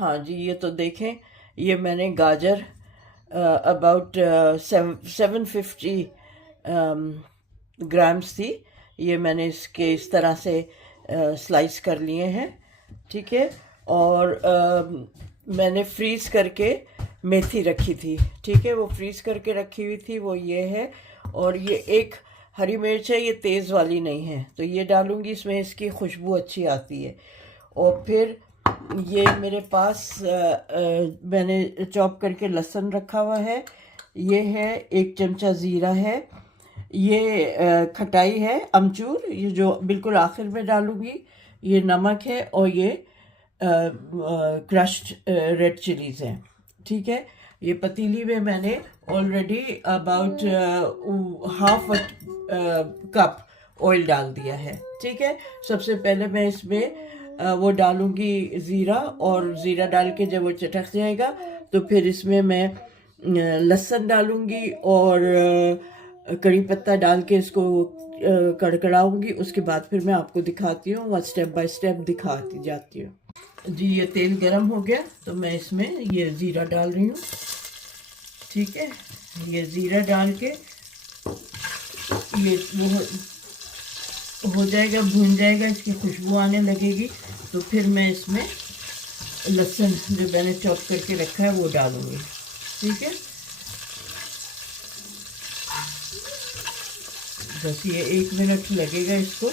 हाँ जी, ये तो देखें, ये मैंने गाजर अबाउट 750 ग्राम्स थी। ये मैंने इसके इस तरह से स्लाइस कर लिए हैं, ठीक है। और मैंने फ्रीज करके मेथी रखी थी, ठीक है, वो फ्रीज करके रखी हुई थी, वो ये है। और ये एक हरी मिर्च है, ये तेज़ वाली नहीं है, तो ये डालूंगी इसमें, इसकी खुशबू अच्छी आती है। और फिर ये मेरे पास मैंने चॉप करके लहसुन रखा हुआ है। ये है 1 चमचा ज़ीरा है। ये खटाई है अमचूर, ये जो बिल्कुल आखिर में डालूंगी। ये नमक है और ये क्रश्ड रेड चिलीज़ हैं, ठीक है। ये पतीली में मैंने already about half cup oil डाल दिया है, ठीक है। सबसे पहले मैं इसमें वो डालूंगी ज़ीरा, और ज़ीरा डाल के जब वो चटक जाएगा तो फिर इसमें मैं लहसुन डालूंगी और कड़ी पत्ता डाल के इसको कड़कड़ाऊंगी। उसके बाद फिर मैं आपको दिखाती हूँ, वह स्टेप बाय स्टेप दिखाती जाती हूँ। जी, ये तेल गरम हो गया तो मैं इसमें ये ज़ीरा डाल रही हूँ, ठीक है। ये ज़ीरा डाल के ये वो हो जाएगा, भून जाएगा, इसकी खुशबू आने लगेगी, तो फिर मैं इसमें लहसुन जो मैंने चॉप करके रखा है वो डालूंगी, ठीक है। बस ये 1 मिनट लगेगा इसको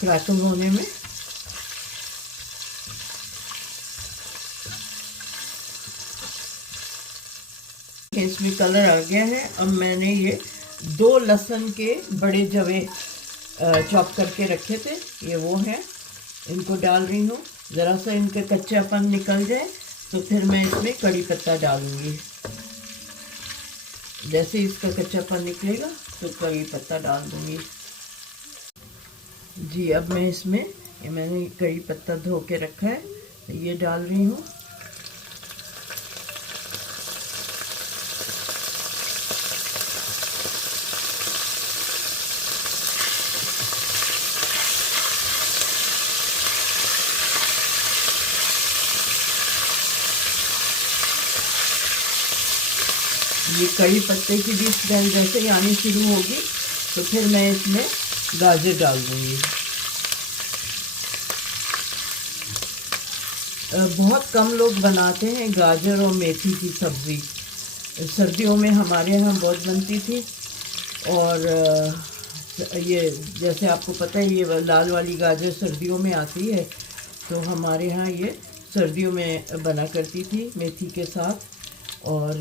क्रैकल होने में। इसमें कलर आ गया है। अब मैंने ये 2 लहसुन के बड़े जवे चॉप करके रखे थे, ये वो हैं, इनको डाल रही हूँ। ज़रा सा इनका कच्चापन निकल जाए तो फिर मैं इसमें कड़ी पत्ता डालूंगी। जैसे इसका कच्चापन निकलेगा तो कड़ी पत्ता डाल दूंगी। जी, अब मैं इसमें ये मैंने कड़ी पत्ता धो के रखा है, ये डाल रही हूँ। ये कड़ी पत्ते की भी स्मेल जैसे ही आनी शुरू होगी तो फिर मैं इसमें गाजर डाल दूंगी। बहुत कम लोग बनाते हैं गाजर और मेथी की सब्ज़ी। सर्दियों में हमारे यहाँ बहुत बनती थी। और ये जैसे आपको पता है, ये लाल वाली गाजर सर्दियों में आती है, तो हमारे यहाँ ये सर्दियों में बना करती थी मेथी के साथ, और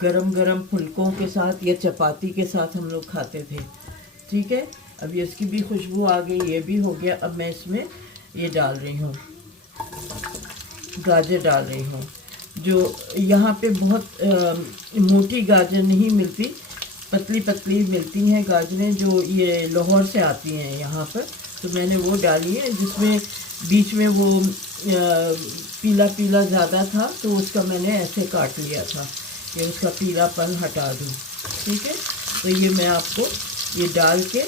गरम गरम फुलकों के साथ या चपाती के साथ हम लोग खाते थे, ठीक है। अब ये इसकी भी खुशबू आ गई, ये भी हो गया। अब मैं इसमें ये डाल रही हूँ, गाजर डाल रही हूँ। जो यहाँ पे बहुत मोटी गाजर नहीं मिलती, पतली पतली मिलती हैं गाजरें, जो ये लाहौर से आती हैं यहाँ पर, तो मैंने वो डाली है, जिसमें बीच में वो पीला पीला ज़्यादा था, तो उसका मैंने ऐसे काट लिया था कि उसका पीलापन हटा दूँ, ठीक है। तो ये मैं आपको ये डाल के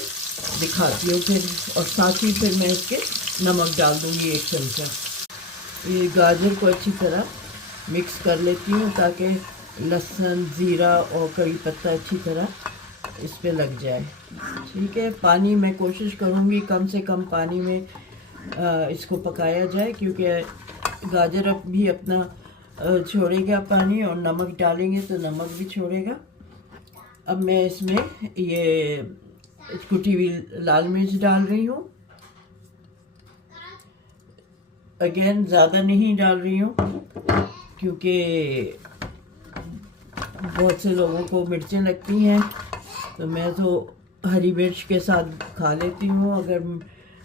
दिखाती हूँ फिर, और साथ ही फिर मैं इसके नमक डाल दूँगी 1 चमचा। ये गाजर को अच्छी तरह मिक्स कर लेती हूँ ताकि लहसुन, ज़ीरा और कड़ी पत्ता अच्छी तरह इस पे लग जाए, ठीक है। पानी मैं कोशिश करूँगी कम से कम पानी में इसको पकाया जाए, क्योंकि गाजर अब भी अपना छोड़ेगा पानी, और नमक डालेंगे तो नमक भी छोड़ेगा। अब मैं इसमें ये कुटी हुई लाल मिर्च डाल रही हूँ। अगेन ज़्यादा नहीं डाल रही हूँ, क्योंकि बहुत से लोगों को मिर्चें लगती हैं, तो मैं तो हरी मिर्च के साथ खा लेती हूँ। अगर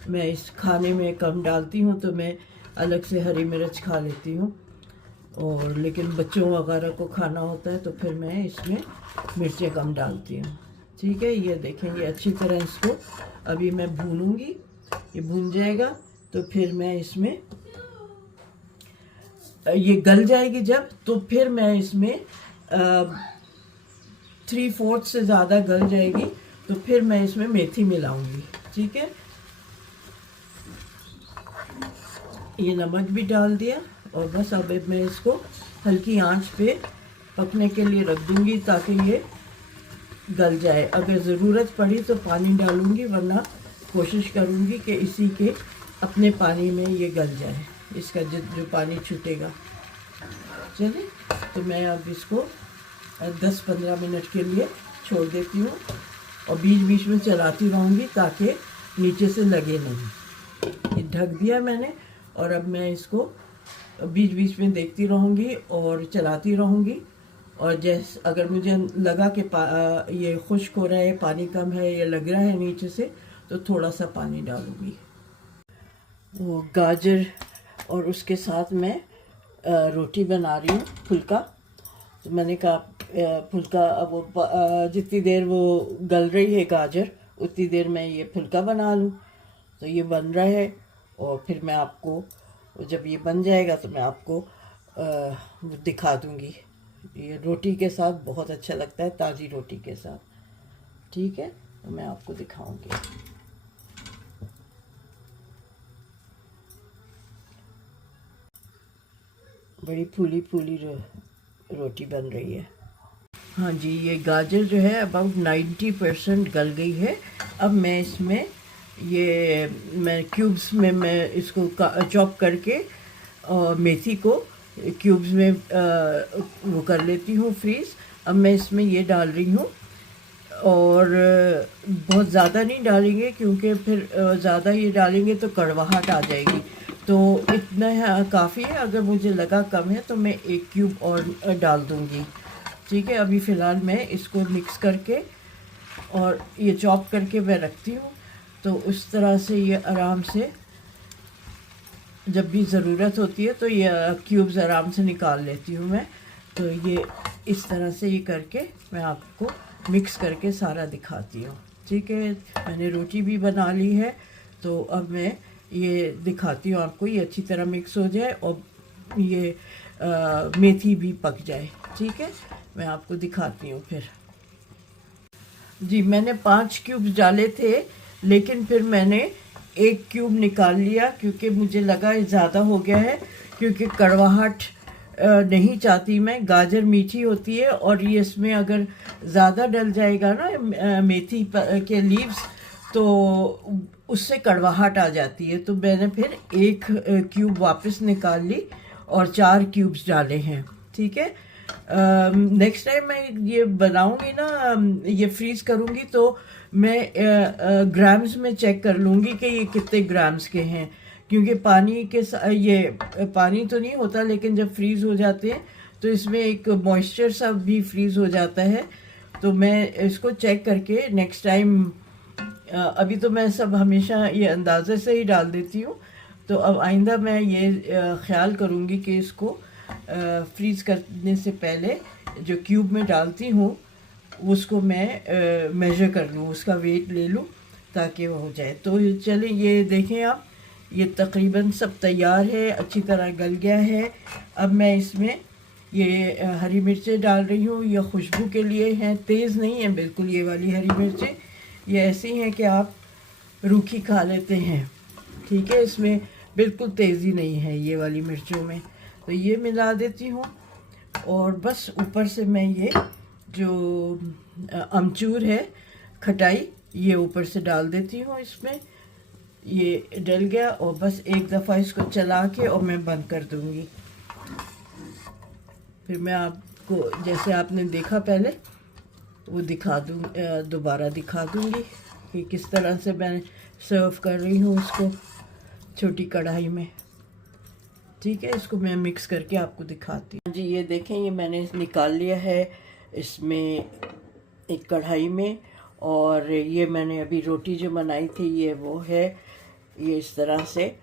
मैं इस खाने में कम डालती हूँ तो मैं अलग से हरी मिर्च खा लेती हूँ, और लेकिन बच्चों वगैरह को खाना होता है तो फिर मैं इसमें मिर्चें कम डालती हूँ, ठीक है। ये देखें, ये अच्छी तरह इसको अभी मैं भूनूंगी, ये भून जाएगा तो फिर मैं इसमें ये गल जाएगी जब, तो फिर मैं इसमें 3/4 से ज़्यादा गल जाएगी तो फिर मैं इसमें मेथी मिलाऊंगी, ठीक है। ये नमक भी डाल दिया और बस अब मैं इसको हल्की आंच पे पकने के लिए रख दूंगी ताकि ये गल जाए। अगर ज़रूरत पड़ी तो पानी डालूंगी, वरना कोशिश करूंगी कि इसी के अपने पानी में ये गल जाए, इसका जो पानी छूटेगा। चलिए, तो मैं अब इसको 10-15 मिनट के लिए छोड़ देती हूँ और बीच बीच में चलाती रहूँगी ताकि नीचे से लगे नहीं। ये ढक दिया मैंने और अब मैं इसको बीच बीच में देखती रहूँगी और चलाती रहूँगी। और जैसे अगर मुझे लगा कि ये खुश्क हो रहा है, पानी कम है या लग रहा है नीचे से, तो थोड़ा सा पानी डालूँगी। वो गाजर और उसके साथ मैं रोटी बना रही हूँ, फुल्का। तो मैंने कहा फुल्का वो जितनी देर वो गल रही है गाजर, उतनी देर मैं ये फुल्का बना लूँ। तो ये बन रहा है और फिर मैं आपको जब ये बन जाएगा तो मैं आपको दिखा दूँगी। ये रोटी के साथ बहुत अच्छा लगता है, ताज़ी रोटी के साथ। ठीक है, तो मैं आपको दिखाऊँगी। बड़ी फूली फूली रोटी बन रही है। हाँ जी, ये गाजर जो है अबाउट 90% गल गई है। अब मैं इसमें मैं क्यूब्स में मैं इसको चॉप करके मेथी को क्यूब्स में वो कर लेती हूँ फ्रीज़। अब मैं इसमें ये डाल रही हूँ और बहुत ज़्यादा नहीं डालेंगे क्योंकि फिर ज़्यादा ये डालेंगे तो कड़वाहट आ जाएगी। तो इतना काफ़ी है। अगर मुझे लगा कम है तो मैं 1 क्यूब और डाल दूँगी। ठीक है, अभी फ़िलहाल मैं इसको मिक्स करके और ये चॉप करके मैं रखती हूँ। तो उस तरह से ये आराम से जब भी ज़रूरत होती है तो ये क्यूब्स आराम से निकाल लेती हूँ मैं। तो ये इस तरह से ये करके मैं आपको मिक्स करके सारा दिखाती हूँ। ठीक है, मैंने रोटी भी बना ली है। तो अब मैं ये दिखाती हूँ आपको, ये अच्छी तरह मिक्स हो जाए और ये मेथी भी पक जाए। ठीक है, मैं आपको दिखाती हूँ फिर। जी, मैंने 5 क्यूब्स डाले थे, लेकिन फिर मैंने 1 क्यूब निकाल लिया क्योंकि मुझे लगा ये ज़्यादा हो गया है। क्योंकि कड़वाहट नहीं चाहती मैं, गाजर मीठी होती है और ये इसमें अगर ज़्यादा डल जाएगा ना मेथी के लीव्स, तो उससे कड़वाहट आ जाती है। तो मैंने फिर 1 क्यूब वापस निकाल ली और 4 क्यूब्स डाले हैं। ठीक है, नेक्स्ट टाइम मैं ये बनाऊंगी ना, ये फ्रीज़ करूंगी तो मैं ग्राम्स में चेक कर लूँगी कि ये कितने ग्राम्स के हैं। क्योंकि पानी के ये पानी तो नहीं होता, लेकिन जब फ्रीज़ हो जाते हैं तो इसमें एक मॉइस्चर सा भी फ्रीज़ हो जाता है। तो मैं इसको चेक करके नेक्स्ट टाइम, अभी तो मैं सब हमेशा ये अंदाज़े से ही डाल देती हूँ। तो अब आइंदा मैं ये ख्याल करूँगी कि इसको फ्रीज़ करने से पहले जो क्यूब में डालती हूँ उसको मैं मेजर कर लूँ, उसका वेट ले लूँ ताकि वो हो जाए। तो चलें, ये देखें आप, ये तकरीबन सब तैयार है, अच्छी तरह गल गया है। अब मैं इसमें ये हरी मिर्चें डाल रही हूँ। ये खुशबू के लिए हैं, तेज़ नहीं है बिल्कुल ये वाली हरी मिर्चें। ये ऐसी हैं कि आप रूखी खा लेते हैं। ठीक है, इसमें बिल्कुल तेज़ी नहीं है ये वाली मिर्चों में। तो ये मिला देती हूँ और बस ऊपर से मैं ये जो अमचूर है, खटाई, ये ऊपर से डाल देती हूँ इसमें। ये डल गया और बस एक दफ़ा इसको चला के और मैं बंद कर दूँगी। फिर मैं आपको जैसे आपने देखा पहले वो दिखा दूँ, दोबारा दिखा दूँगी कि किस तरह से मैं सर्व कर रही हूँ उसको छोटी कढ़ाई में। ठीक है, इसको मैं मिक्स करके आपको दिखाती हूँ। जी, ये देखें, ये मैंने निकाल लिया है इसमें एक कढ़ाई में। और ये मैंने अभी रोटी जो बनाई थी ये वो है, ये इस तरह से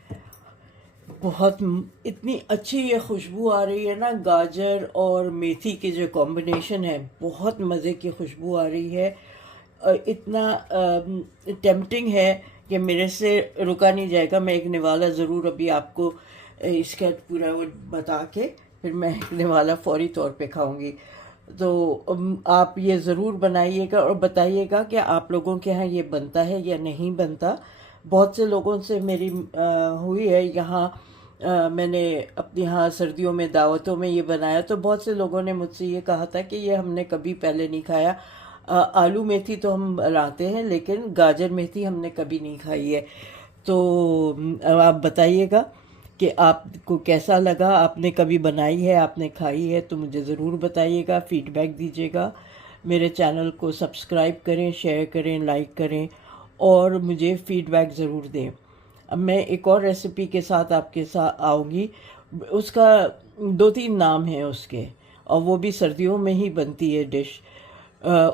बहुत इतनी अच्छी ये खुशबू आ रही है ना, गाजर और मेथी के जो कॉम्बिनेशन है, बहुत मज़े की खुशबू आ रही है। इतना टेम्पटिंग है कि मेरे से रुका नहीं जाएगा। मैं एक निवाला ज़रूर अभी आपको इसका पूरा वो बता के फिर मैं एक निवाला फौरी तौर पे खाऊंगी। तो आप ये ज़रूर बनाइएगा और बताइएगा कि आप लोगों के यहाँ ये बनता है या नहीं बनता। बहुत से लोगों से मेरी हुई है यहाँ मैंने अपने यहाँ सर्दियों में दावतों में ये बनाया, तो बहुत से लोगों ने मुझसे ये कहा था कि ये हमने कभी पहले नहीं खाया। आलू मेथी तो हम बनाते हैं, लेकिन गाजर मेथी हमने कभी नहीं खाई है। तो अब आप बताइएगा कि आपको कैसा लगा, आपने कभी बनाई है, आपने खाई है, तो मुझे ज़रूर बताइएगा, फीडबैक दीजिएगा। मेरे चैनल को सब्सक्राइब करें, शेयर करें, लाइक करें और मुझे फीडबैक ज़रूर दें। अब मैं एक और रेसिपी के साथ आपके साथ आऊँगी। उसका 2-3 नाम हैं उसके, और वो भी सर्दियों में ही बनती है डिश।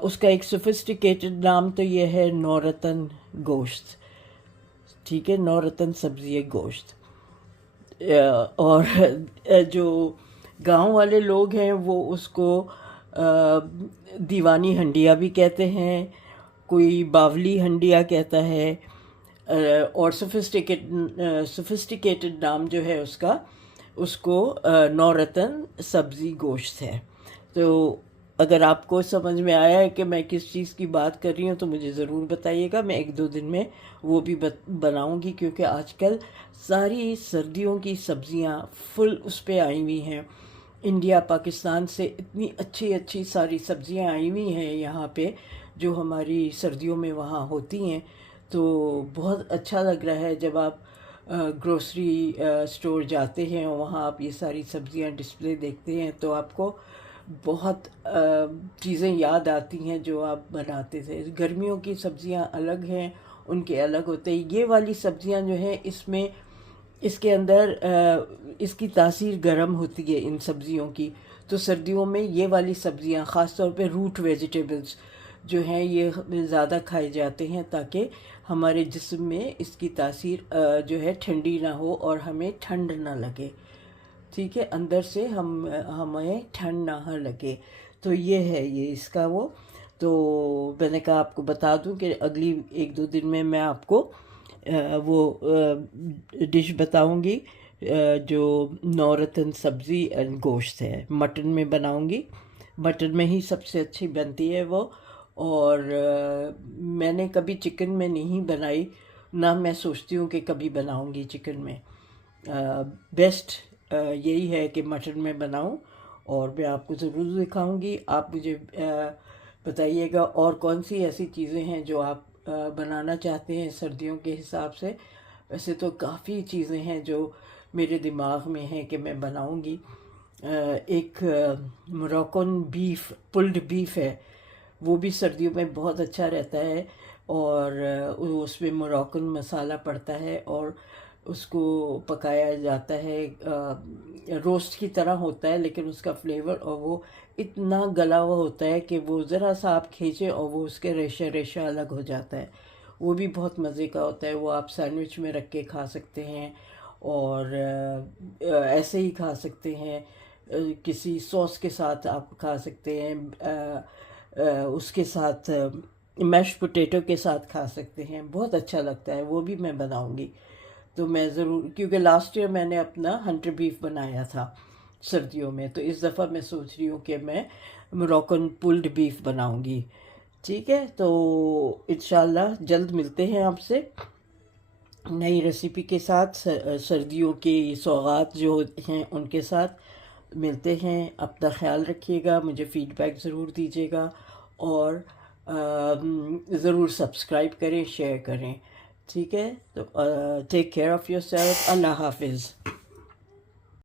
उसका एक सोफिस्टिकेटेड नाम तो ये है नौरतन गोश्त। ठीक है, नौरतन सब्ज़ी है गोश्त। और जो गांव वाले लोग हैं वो उसको दीवानी हंडिया भी कहते हैं, कोई बावली हंडिया कहता है, और सोफिस्टिकेटेड नाम जो है उसका, उसको नौरतन सब्ज़ी गोश्त है। तो अगर आपको समझ में आया है कि मैं किस चीज़ की बात कर रही हूँ तो मुझे ज़रूर बताइएगा। मैं 1-2 दिन में वो भी बनाऊँगी, क्योंकि आजकल सारी सर्दियों की सब्ज़ियाँ फुल उस पे आई हुई हैं। इंडिया पाकिस्तान से इतनी अच्छी अच्छी सारी सब्ज़ियाँ आई हुई हैं यहाँ पे, जो हमारी सर्दियों में वहाँ होती हैं। तो बहुत अच्छा लग रहा है जब आप ग्रोसरी स्टोर जाते हैं और वहाँ आप ये सारी सब्ज़ियाँ डिस्प्ले देखते हैं, तो आपको बहुत चीज़ें याद आती हैं जो आप बनाते थे। गर्मियों की सब्ज़ियाँ अलग हैं, उनके अलग होते हैं। ये वाली सब्ज़ियाँ जो हैं, इसमें इसके अंदर इसकी तासीर गर्म होती है इन सब्ज़ियों की। तो सर्दियों में ये वाली सब्ज़ियाँ, ख़ास तौर पे रूट वेजिटेबल्स जो हैं, ये ज़्यादा खाए जाते हैं, ताकि हमारे जिस्म में इसकी तासीर जो है ठंडी ना हो और हमें ठंड ना लगे। ठीक है, अंदर से हमें ठंड ना लगे। तो ये है ये इसका वो। तो मैंने कहा आपको बता दूं कि अगली 1-2 दिन में मैं आपको वो डिश बताऊंगी, जो नौरतन सब्ज़ी एंड गोश्त है। मटन में बनाऊंगी, मटन में ही सबसे अच्छी बनती है वो। और मैंने कभी चिकन में नहीं बनाई, ना मैं सोचती हूँ कि कभी बनाऊंगी चिकन में। बेस्ट यही है कि मटन में बनाऊं, और मैं आपको ज़रूर दिखाऊंगी। आप मुझे बताइएगा और कौन सी ऐसी चीज़ें हैं जो आप बनाना चाहते हैं सर्दियों के हिसाब से। वैसे तो काफ़ी चीज़ें हैं जो मेरे दिमाग में हैं कि मैं बनाऊंगी। एक मोरक्कन बीफ, पुल्ड बीफ है, वो भी सर्दियों में बहुत अच्छा रहता है। और उसमें मोरक्कन मसाला पड़ता है और उसको पकाया जाता है, रोस्ट की तरह होता है, लेकिन उसका फ्लेवर और वो इतना गला हुआ होता है कि वो ज़रा सा आप खींचे और वो उसके रेशा रेशा अलग हो जाता है। वो भी बहुत मज़े का होता है। वो आप सैंडविच में रख के खा सकते हैं, और ऐसे ही खा सकते हैं, किसी सॉस के साथ आप खा सकते हैं, उसके साथ मैश पोटैटो के साथ खा सकते हैं। बहुत अच्छा लगता है, वो भी मैं बनाऊंगी। तो मैं ज़रूर, क्योंकि लास्ट ईयर मैंने अपना हंटर बीफ बनाया था सर्दियों में, तो इस दफ़ा मैं सोच रही हूँ कि मैं मोरक्कन पुल्ड बीफ बनाऊंगी। ठीक है, तो इंशाल्लाह जल्द मिलते हैं आपसे नई रेसिपी के साथ, सर्दियों की सौगात जो हैं उनके साथ मिलते हैं। अपना ख्याल रखिएगा, मुझे फ़ीडबैक ज़रूर दीजिएगा, और ज़रूर सब्सक्राइब करें, शेयर करें। ठीक है, तो टेक केयर ऑफ़ योरसेल्फ। अल्लाह हाफिज़।